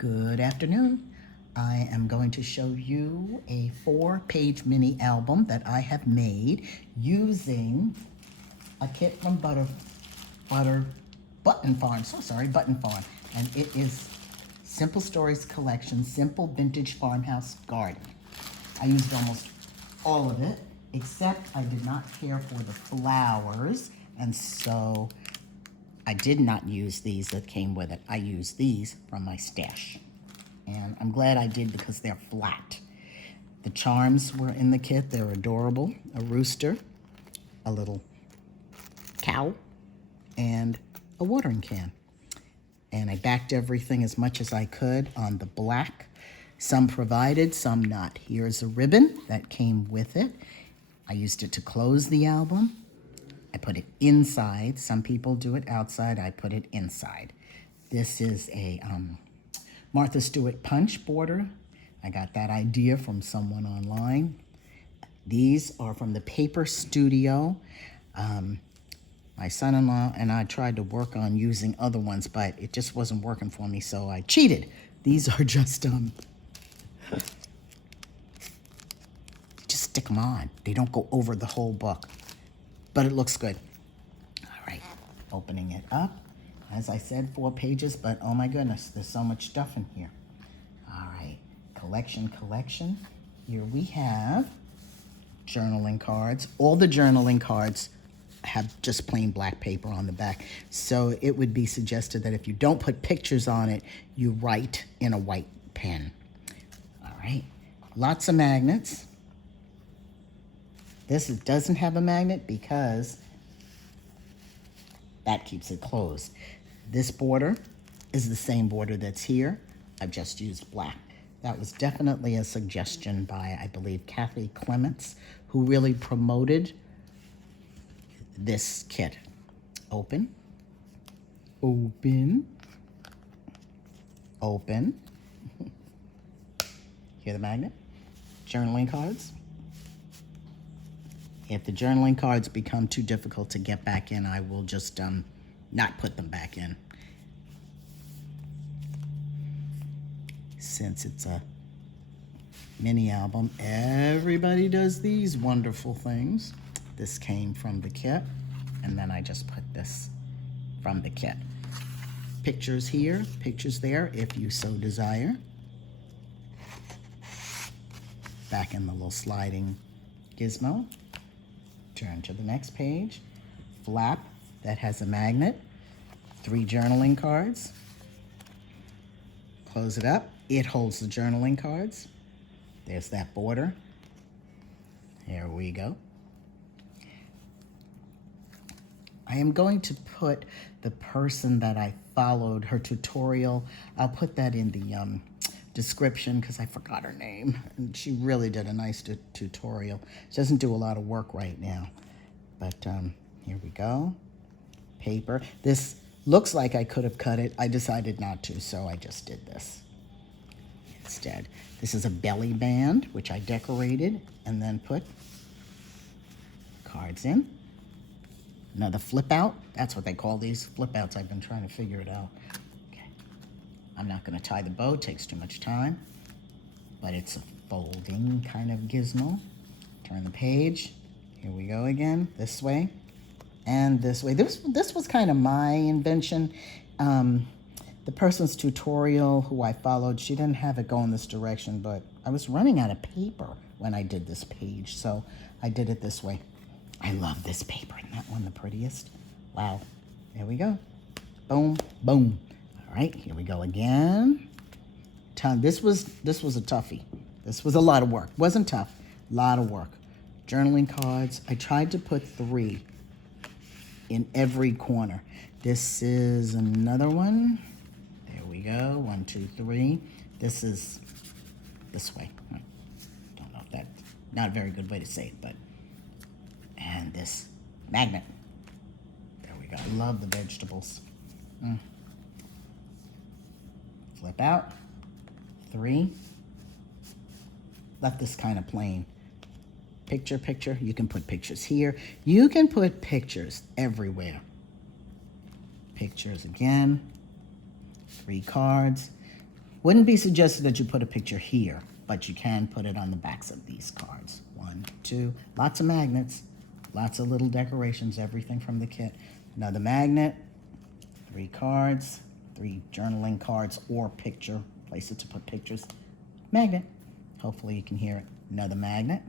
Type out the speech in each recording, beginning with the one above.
Good afternoon. I am going to show you a 4-page mini album that I have made using a kit from Button Farm. Button Farm. And it is Simple Stories Collection, Simple Vintage Farmhouse Garden. I used almost all of it, except I did not care for the flowers, and so I did not use these that came with it. I used these from my stash. And I'm glad I did because they're flat. The charms were in the kit. They're adorable. A rooster, a little cow, and a watering can. And I backed everything as much as I could on the black. Some provided, some not. Here's a ribbon that came with it. I used it to close the album. I put it inside. Some people do it outside. I put it inside. This is a Martha Stewart punch border. I got that idea from someone online. These are from the Paper Studio. My son-in-law and I tried to work on using other ones, but it just wasn't working for me, so I cheated. These are just stick them on. They don't go over the whole book, but it looks good. All right, opening it up. As I said, 4 pages, but oh my goodness, there's so much stuff in here. All right, collection. Here we have journaling cards. All the journaling cards have just plain black paper on the back. So it would be suggested that if you don't put pictures on it, you write in a white pen. All right, lots of magnets. This doesn't have a magnet because that keeps it closed. This border is the same border that's here. I've just used black. That was definitely a suggestion by, I believe, Kathy Clements, who really promoted this kit. Open. Hear the magnet. Journaling cards. If the journaling cards become too difficult to get back in, I will just not put them back in. Since it's a mini album, everybody does these wonderful things. This came from the kit, and then I just put this from the kit. Pictures here, pictures there, if you so desire. Back in the little sliding gizmo. Turn to the next page. Flap that has a magnet. 3 journaling cards. Close it up. It holds the journaling cards. There's that border. Here we go. I am going to put the person that I followed, her tutorial. I'll put that in the description because I forgot her name. And she really did a nice tutorial. She doesn't do a lot of work right now. But here we go. Paper. This looks like I could have cut it. I decided not to, so I just did this instead. This is a belly band, which I decorated and then put cards in. Another flip out. That's what they call these, flip outs. I've been trying to figure it out. Okay. I'm not going to tie the bow. It takes too much time. But it's a folding kind of gizmo. Turn the page. Here we go again. This way and this way. This was kind of my invention. The person's tutorial who I followed, she didn't have it go in this direction, but I was running out of paper when I did this page, so I did it this way. I love this paper. Isn't that one the prettiest? Wow. There we go. Boom, boom. All right, here we go again. This was a toughie. This was a lot of work. Wasn't tough. A lot of work. Journaling cards. I tried to put 3 in every corner. This is another one. There we go. 1, 2, 3. This is this way. I don't know if that's not a very good way to say it, but. And this magnet. There we go. I love the vegetables. Flip out. 3. Left this kind of plain. Picture. You can put pictures here. You can put pictures everywhere. Pictures again. 3 cards. Wouldn't be suggested that you put a picture here, but you can put it on the backs of these cards. 1, 2, lots of magnets, lots of little decorations, everything from the kit. Another magnet, 3 cards, 3 journaling cards or picture, places to put pictures. Magnet, hopefully you can hear it. Another magnet.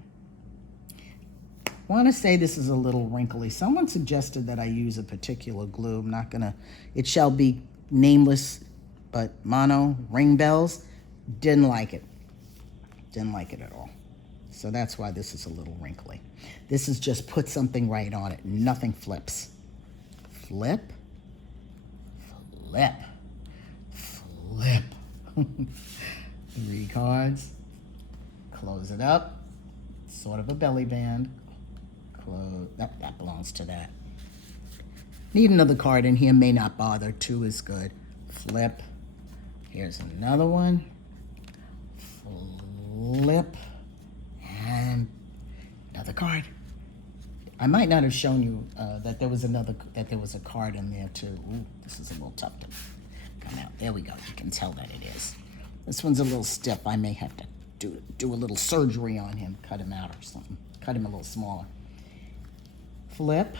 I want to say this is a little wrinkly. Someone suggested that I use a particular glue. I'm not gonna, it shall be nameless, but mono ring bells. Didn't like it. Didn't like it at all. So that's why this is a little wrinkly. This is just put something right on it. Nothing flips. Flip, flip, flip. 3 cards. Close it up. Sort of a belly band. Close. That belongs to that. Need another card in here. May not bother. 2 is good. Flip. Here's another one. Flip. And another card. I might not have shown you that there was a card in there too. Ooh, this is a little tough to come out. There we go. You can tell that it is. This one's a little stiff. I may have to do a little surgery on him, cut him out or something. Cut him a little smaller. Flip.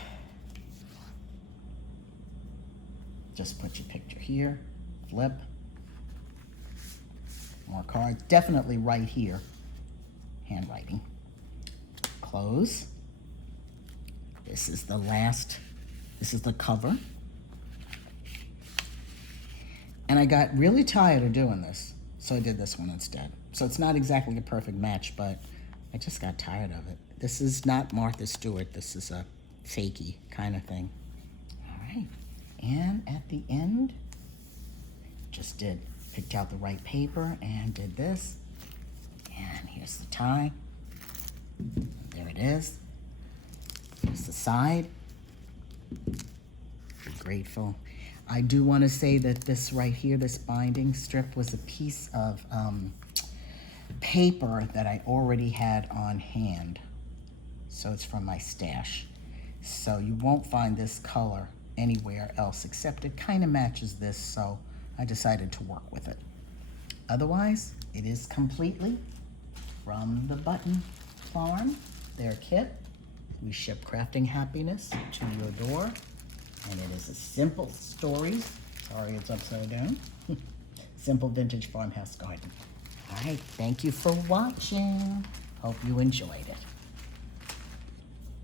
Just put your picture here. Flip. More cards. Definitely right here. Handwriting. Close. This is the last. This is the cover. And I got really tired of doing this, so I did this one instead. So it's not exactly a perfect match, but I just got tired of it. This is not Martha Stewart. This is a fakey kind of thing. All right. And at the end, picked out the right paper and did this. And here's the tie. There it is. Here's the side. Be grateful. I do want to say that this right here, this binding strip, was a piece of paper that I already had on hand. So it's from my stash. So you won't find this color anywhere else, except it kind of matches this, so I decided to work with it. Otherwise, it is completely from the Button Farm, their kit. We ship crafting happiness to your door, and it is a simple stories. Sorry, it's upside down. Simple vintage farmhouse garden. All right, thank you for watching. Hope you enjoyed it.